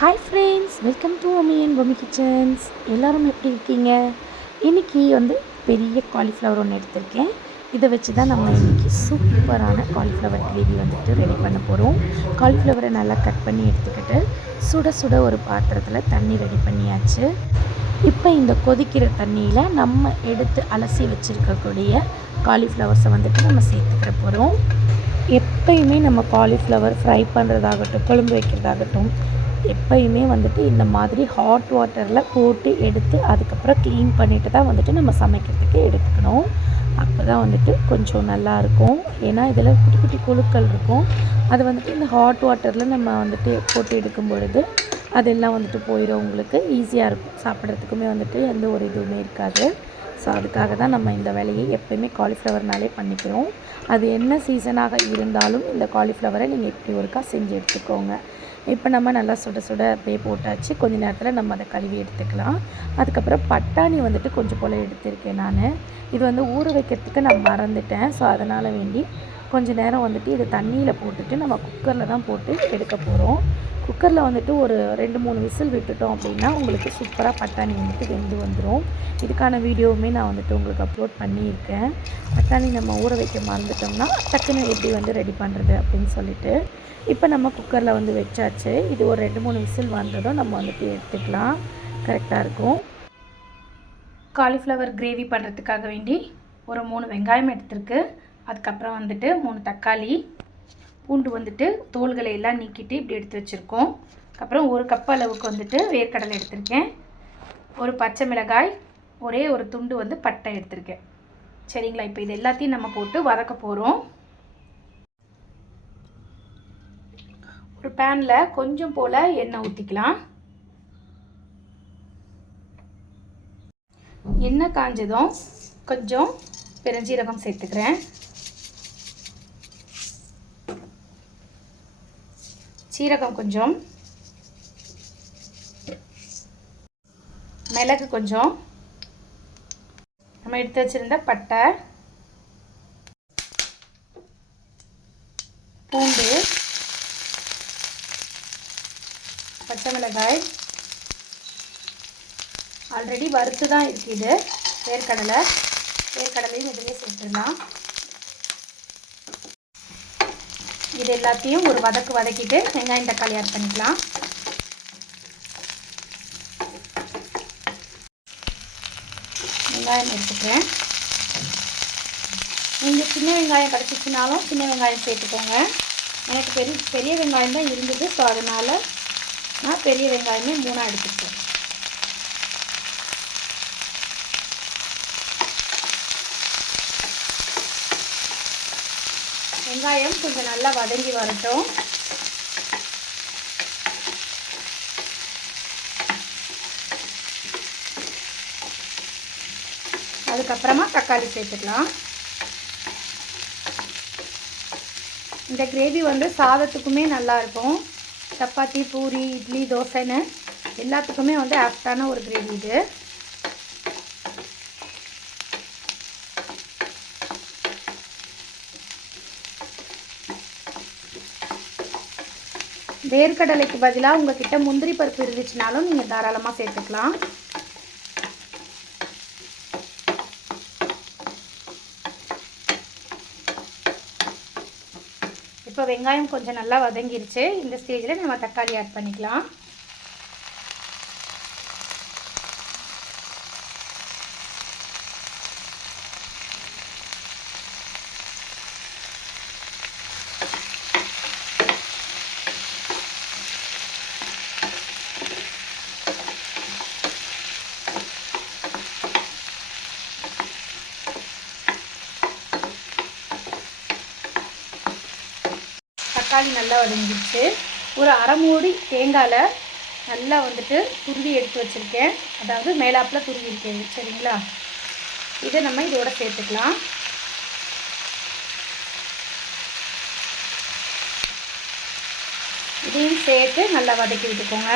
Hi friends, welcome to அம்மி and Bommi kitchens. எல்லோரும் எப்படி இருக்கீங்க? இன்றைக்கி பெரிய காலிஃப்ளவர் ஒன்று எடுத்திருக்கேன். இதை வச்சு தான் நம்ம இன்றைக்கி சூப்பரான காலிஃப்ளவர் கிரேவி ரெடி பண்ண போகிறோம். காலிஃப்ளவரை நல்லா கட் பண்ணி எடுத்துக்கிட்டு சுட சுட ஒரு பாத்திரத்தில் தண்ணி ரெடி பண்ணியாச்சு. இப்போ இந்த கொதிக்கிற தண்ணியில் நம்ம எடுத்து அலசி வச்சுருக்கக்கூடிய காலிஃப்ளவர்ஸை நம்ம சேர்த்துக்கிற போகிறோம். எப்பயுமே நம்ம காலிஃப்ளவர் ஃப்ரை பண்ணுறதாகட்டும், குழம்பு வைக்கிறதாகட்டும், எப்பயுமே இந்த மாதிரி ஹாட் வாட்டரில் போட்டு எடுத்து அதுக்கப்புறம் க்ளீன் பண்ணிவிட்டு தான் நம்ம சமைக்கிறதுக்கு எடுத்துக்கணும். அப்போ தான் கொஞ்சம் நல்லாயிருக்கும். ஏன்னா இதில் குட்டி குட்டி புழுக்கள் இருக்கும். அது இந்த ஹாட் வாட்டரில் நம்ம போட்டு எடுக்கும் பொழுது அதெல்லாம் போயிடும். உங்களுக்கு ஈஸியாக இருக்கும். சாப்பிட்றதுக்குமே எந்த ஒரு இதுவுமே இருக்காது. ஸோ அதுக்காக தான் நம்ம இந்த வேலையை எப்போயுமே காலிஃப்ளவர்னாலே பண்ணிக்கிறோம். அது என்ன சீசனாக இருந்தாலும் இந்த காலிஃப்ளவரை நீங்கள் இப்படி ஒருக்கா செஞ்சு எடுத்துக்கோங்க. இப்போ நம்ம நல்லா சுட சுட அப்படியே போட்டாச்சு. கொஞ்சம் நேரத்தில் நம்ம அதை கழுவி எடுத்துக்கலாம். அதுக்கப்புறம் பட்டாணி கொஞ்சம் போல் எடுத்திருக்கேன் நான். இது ஊற வைக்கிறதுக்கு நான் மறந்துட்டேன். ஸோ அதனால் வேண்டி கொஞ்சம் நேரம் இது தண்ணியில் போட்டுட்டு நம்ம குக்கரில் தான் போட்டு எடுக்க போகிறோம். குக்கரில் ஒரு 2-3 விசில் விட்டுட்டோம் அப்படின்னா உங்களுக்கு சூப்பராக பட்டாணி வெந்து வந்துடும். இதுக்கான வீடியோவுமே நான் உங்களுக்கு அப்லோட் பண்ணியிருக்கேன். பட்டாணி நம்ம ஊற வைக்க மறந்துட்டோம்னா டக்குன்னு எப்படி ரெடி பண்ணுறது அப்படின்னு சொல்லிட்டு. இப்போ நம்ம குக்கரில் வச்சாச்சு. இது ஒரு 2-3 விசில் வந்ததும் நம்ம எடுத்துக்கலாம். கரெக்டாக இருக்கும். காலிஃப்ளவர் கிரேவி பண்ணுறதுக்காக வேண்டி ஒரு 3 வெங்காயம் எடுத்துருக்கு. அதுக்கப்புறம் 3 தக்காளி, பூண்டு தோல்களை எல்லாம் நீக்கிட்டு இப்படி எடுத்து வச்சுருக்கோம். அப்புறம் 1 கப் அளவுக்கு வேர்க்கடலை எடுத்திருக்கேன். ஒரு பச்சை மிளகாய், ஒரே ஒரு துண்டு பட்டை எடுத்திருக்கேன். சரிங்களா? இப்போ இது எல்லாத்தையும் நம்ம போட்டு வதக்க போகிறோம். ஒரு பேனில் கொஞ்சம் போல் எண்ணெய் ஊற்றிக்கலாம். எண்ணெய் காஞ்சதும் கொஞ்சம் பெருஞ்சீரகம் சேர்த்துக்கிறேன். சீரகம் கொஞ்சம், மிளகு கொஞ்சம், நம்ம எடுத்து வச்சுருந்த பட்டை, பூண்டு, பச்சை மிளகாய், ஆல்ரெடி வறுத்து தான் இருக்குது வேர்க்கடலையும் இதிலே சேர்த்துடலாம். இது எல்லாத்தையும் ஒரு வதக்கிட்டு வெங்காயம் தக்காளி ஆட் பண்ணிக்கலாம். வெங்காயம் எடுத்துக்கிறேன். நீங்கள் சின்ன வெங்காயம் கிடச்சிச்சினாலும் சின்ன வெங்காயம் சேர்த்துக்கோங்க. எனக்கு பெரிய வெங்காயம் தான் இருந்தது. ஸோ அதனால் நான் பெரிய வெங்காயமே 3 எடுத்துக்கிறேன். வெங்காயம் கொஞ்சம் நல்லா வதங்கி வரட்டும். அதுக்கப்புறமா தக்காளி சேர்த்துக்கலாம். இந்த கிரேவி சாதத்துக்குமே நல்லாயிருக்கும். சப்பாத்தி, பூரி, இட்லி, தோசைன்னு எல்லாத்துக்குமே ஆப்டான ஒரு கிரேவி இது. வேர்க்கடலைக்கு பதிலாக உங்ககிட்ட முந்திரி பருப்பு இருந்துச்சுனாலும் நீங்கள் தாராளமாக சேர்த்துக்கலாம். இப்போ வெங்காயம் கொஞ்சம் நல்லா வதங்கிருச்சு. இந்த ஸ்டேஜில் நம்ம தக்காளி ஆட் பண்ணிக்கலாம். தக்காளி நல்லா வதங்கிடுச்சு. ஒரு அரை மூடி தேங்காயில் நல்லா துருவி எடுத்து வச்சுருக்கேன். அதாவது மேலாப்பில் துருவி இருக்கேன். சரிங்களா? இதை நம்ம இதோட சேர்த்துக்கலாம். இதையும் சேர்த்து நல்லா வதக்கி விட்டுக்கோங்க.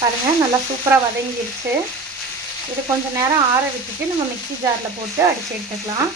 பாருங்கள் நல்லா சூப்பராக வதங்கிடுச்சு. இது கொஞ்சம் நேரம் ஆற விட்டுட்டு நம்ம மிக்ஸி ஜாரில் போட்டு அடித்து எடுத்துக்கலாம்.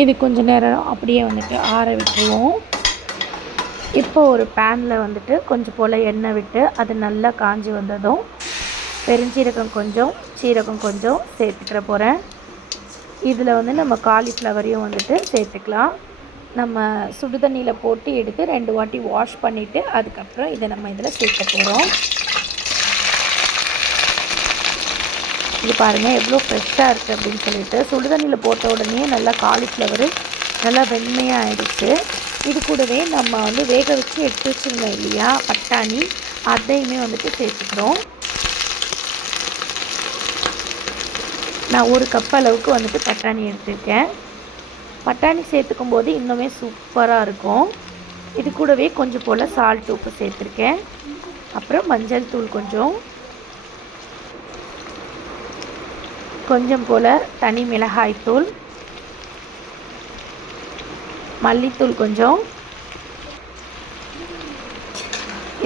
இது கொஞ்சம் நேரம் அப்படியே வந்துட்டு ஆற விட்டுருவோம். இப்போ ஒரு பேனில் வந்துட்டு கொஞ்சம் போல் எண்ணெய் விட்டு அது நல்லா காஞ்சி வந்ததும் பெருஞ்சீரகம் கொஞ்சம், சீரகம் கொஞ்சம் சேர்த்துக்கிற போகிறேன். இதில் வந்து நம்ம காலிஃப்ளவரையும் வந்துட்டு சேர்த்துக்கலாம். நம்ம சுடு தண்ணியில் போட்டு எடுத்து 2 வாட்டி வாஷ் பண்ணிவிட்டு அதுக்கப்புறம் இதை நம்ம இதில் சேர்க்க போகிறோம். இது பாருங்கள் எவ்வளோ ஃப்ரெஷ்ஷாக இருக்குது அப்படின்னு சொல்லிட்டு. சுடு தண்ணியில் போட்ட உடனே நல்லா காலிஃப்ளவரு நல்லா வெண்மையாக ஆகிடுச்சு. இது கூடவே நம்ம வந்து வேக வச்சு எடுத்து வச்சுருந்தோம் இல்லையா பட்டாணி, அதையுமே வந்துட்டு சேர்த்துக்கிறோம். நான் 1 கப் அளவுக்கு வந்துட்டு பட்டாணி எடுத்துருக்கேன். பட்டாணி சேர்த்துக்கும் போது இன்னுமே சூப்பராக இருக்கும். இது கூடவே கொஞ்சம் போல் சால்ட் உப்பு சேர்த்துருக்கேன். அப்புறம் மஞ்சள் தூள் கொஞ்சம் போல் தனி மிளகாய்த்தூள், மல்லித்தூள் கொஞ்சம்.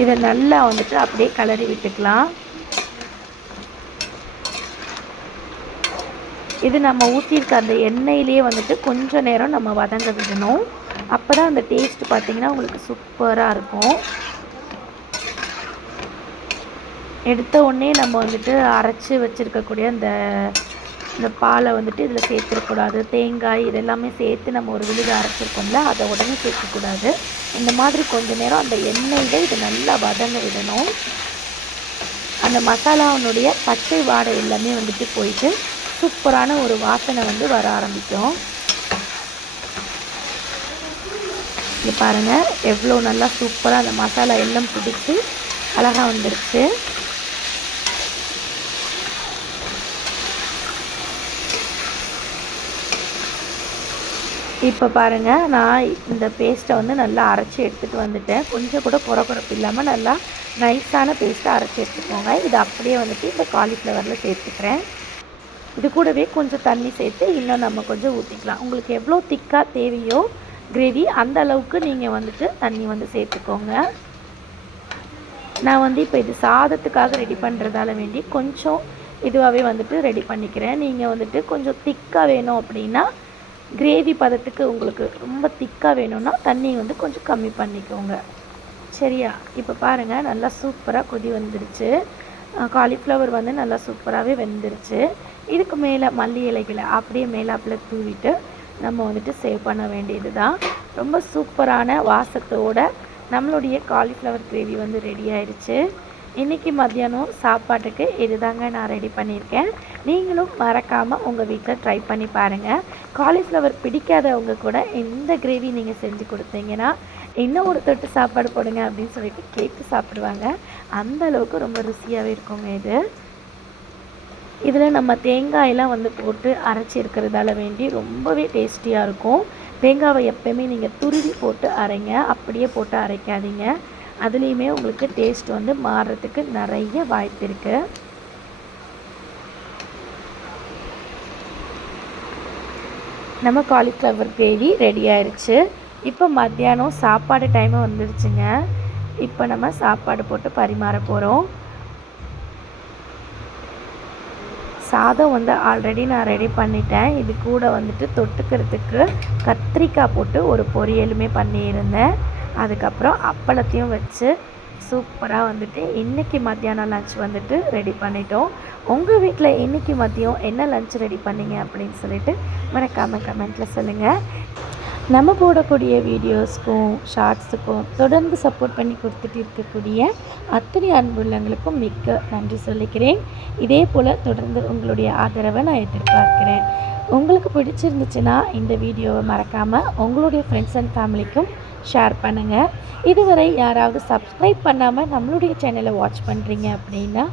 இதை நல்லா வந்துட்டு அப்படியே கலரி விட்டுக்கலாம். இது நம்ம ஊற்றிருக்க அந்த எண்ணெயிலேயே வந்துட்டு கொஞ்சம் நேரம் நம்ம வதங்க விடணும். அப்போ தான் அந்த டேஸ்ட் பார்த்திங்கன்னா உங்களுக்கு சூப்பராக இருக்கும். எடுத்த உடனே நம்ம வந்துட்டு அரைச்சி வச்சுருக்கக்கூடிய இந்த பாலை வந்துட்டு இதில் சேர்த்துடக்கூடாது. தேங்காய் இதெல்லாமே சேர்த்து நம்ம ஒரு விழுது அரைச்சிருக்கோம்ல, அதை உடனே சேர்க்கக்கூடாது. இந்த மாதிரி கொஞ்சம் நேரம் அந்த எண்ணெயில் இதை நல்லா வதங்க விடணும். அந்த மசாலாவினுடைய பச்சை வாடை எல்லாமே வந்துட்டு போயிட்டு சூப்பரான ஒரு வாசனை வந்து வர ஆரம்பிக்கும். இது பாருங்கள் எவ்வளோ நல்லா சூப்பராக அந்த மசாலா எல்லாம் பிடிச்சி அழகாக வந்துருச்சு. இப்போ பாருங்கள் நான் இந்த பேஸ்ட்டை வந்து நல்லா அரைச்சி எடுத்துகிட்டு வந்துட்டேன். கொஞ்சம் கூட குறக்குறப்பு இல்லாமல் நல்லா நைஸான பேஸ்ட்டை அரைச்சி எடுத்துக்கோங்க. இது அப்படியே வந்துட்டு இந்த காலிஃப்ளவரில் சேர்த்துக்கிறேன். இது கூடவே கொஞ்சம் தண்ணி சேர்த்து இன்னும் நம்ம கொஞ்சம் ஊற்றிக்கலாம். உங்களுக்கு எவ்வளோ திக்காக தேவையோ கிரேவி அந்த அளவுக்கு நீங்கள் வந்துட்டு தண்ணி வந்து சேர்த்துக்கோங்க. நான் வந்து இப்போ இது சாதத்துக்காக ரெடி பண்ணுறதால வேண்டி கொஞ்சம் இதுவாகவே வந்துட்டு ரெடி பண்ணிக்கிறேன். நீங்கள் வந்துட்டு கொஞ்சம் திக்காக வேணும் அப்படின்னா கிரேவி பதத்துக்கு உங்களுக்கு ரொம்ப திக்காக வேணும்னா தண்ணி வந்து கொஞ்சம் கம்மி பண்ணிக்கோங்க. சரியா? இப்போ பாருங்கள் நல்லா சூப்பராக கொதி வந்துருச்சு. காலிஃப்ளவர் வந்து நல்லா சூப்பராகவே வெந்துருச்சு. இதுக்கு மேலே மல்லி இலைகளை அப்படியே மேலாப்பில் தூவிட்டு நம்ம வந்துட்டு சேவ் பண்ண வேண்டியது தான். ரொம்ப சூப்பரான வாசத்தோட நம்மளுடைய காலிஃப்ளவர் கிரேவி வந்து ரெடி ஆயிடுச்சு. இன்றைக்கி மத்தியானம் சாப்பாட்டுக்கு இது தாங்க நான் ரெடி பண்ணியிருக்கேன். நீங்களும் மறக்காமல் உங்கள் வீட்டில் ட்ரை பண்ணி பாருங்கள். காலிஃப்ளவர் பிடிக்காதவங்க கூட இந்த கிரேவி நீங்கள் செஞ்சு கொடுத்தீங்கன்னா இன்னும் ஒரு தொட்டு சாப்பாடு போடுங்க அப்படின்னு சொல்லிட்டு கேட்டு சாப்பிடுவாங்க. அந்த அளவுக்கு ரொம்ப ருசியாகவே இருக்குங்க. இதில் நம்ம தேங்காயெல்லாம் வந்து போட்டு அரைச்சி இருக்கிறதால வேண்டி ரொம்பவே டேஸ்டியாக இருக்கும். தேங்காவை எப்போயுமே நீங்கள் துருவி போட்டு அரைங்க, அப்படியே போட்டு அரைக்காதீங்க. அதுலேயுமே உங்களுக்கு டேஸ்ட் வந்து மாறுறதுக்கு நிறைய வாய்ப்பு இருக்குது. நம்ம காலிஃப்ளவர் கிரேவி ரெடி ஆயிடுச்சு. இப்போ மத்தியானம் சாப்பாடு டைமு வந்துடுச்சுங்க. இப்போ நம்ம சாப்பாடு போட்டு பரிமாற போகிறோம். சாதம் வந்து ஆல்ரெடி நான் ரெடி பண்ணிட்டேன். இது கூட வந்துட்டு தொட்டுக்கிறதுக்கு கத்திரிக்காய் போட்டு ஒரு பொரியலுமே பண்ணியிருந்தேன். அதுக்கப்புறம் அப்பளத்தையும் வச்சு சூப்பராக வந்துட்டு இன்றைக்கி மத்தியானம் லன்ச் வந்துட்டு ரெடி பண்ணிட்டோம். உங்கள் வீட்டில் இன்றைக்கி மதியம் என்ன லன்ச் ரெடி பண்ணிங்க அப்படின்னு சொல்லிட்டு மறக்காமல் கமெண்ட்டில் சொல்லுங்கள். நம்ம போடக்கூடிய வீடியோஸ்க்கும் ஷார்ட்ஸுக்கும் தொடர்ந்து சப்போர்ட் பண்ணி கொடுத்துட்டு இருக்கக்கூடிய அத்தனை அன்புள்ளங்களுக்கும் மிக்க நன்றி சொல்லிக்கிறேன். இதே போல் தொடர்ந்து உங்களுடைய ஆதரவை நான் எதிர்பார்க்கிறேன். உங்களுக்கு பிடிச்சிருந்துச்சுன்னா இந்த வீடியோவை மறக்காமல் உங்களுடைய ஃப்ரெண்ட்ஸ் அண்ட் ஃபேமிலிக்கும் ஷேர் பண்ணுங்கள். இதுவரை யாராவது சப்ஸ்கிரைப் பண்ணாமல் நம்மளுடைய சேனலை வாட்ச் பண்ணுறீங்க அப்படின்னா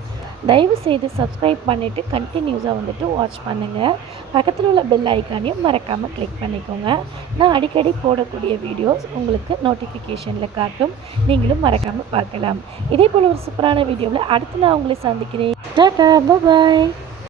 தயவுசெய்து சப்ஸ்கிரைப் பண்ணிவிட்டு கண்டினியூஸாக வந்துட்டு வாட்ச் பண்ணுங்கள். பக்கத்தில் உள்ள பெல் ஐக்கானையும் மறக்காமல் கிளிக் பண்ணிக்கோங்க. நான் அடிக்கடி போடக்கூடிய வீடியோஸ் உங்களுக்கு நோட்டிஃபிகேஷனில் காட்டும். நீங்களும் மறக்காமல் பார்க்கலாம். இதே போல் ஒரு சூப்பரான வீடியோவில் அடுத்து நான் உங்களை சந்திக்கிறேன். டாடா, பாய்.